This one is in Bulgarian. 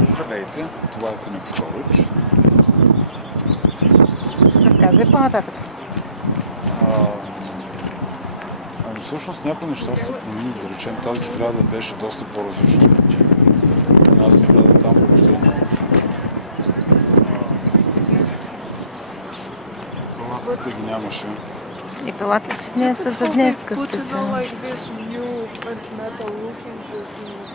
Здравейте, това е Phoenix College. Разказвай по-нататък. Ами всъщност някои неща са променили, да речем, тази сграда беше доста по-различна. Аз сграда там въобще не може. Палатката ги нямаше. И палатките не са за днес Put it on специално. like this new metal looking.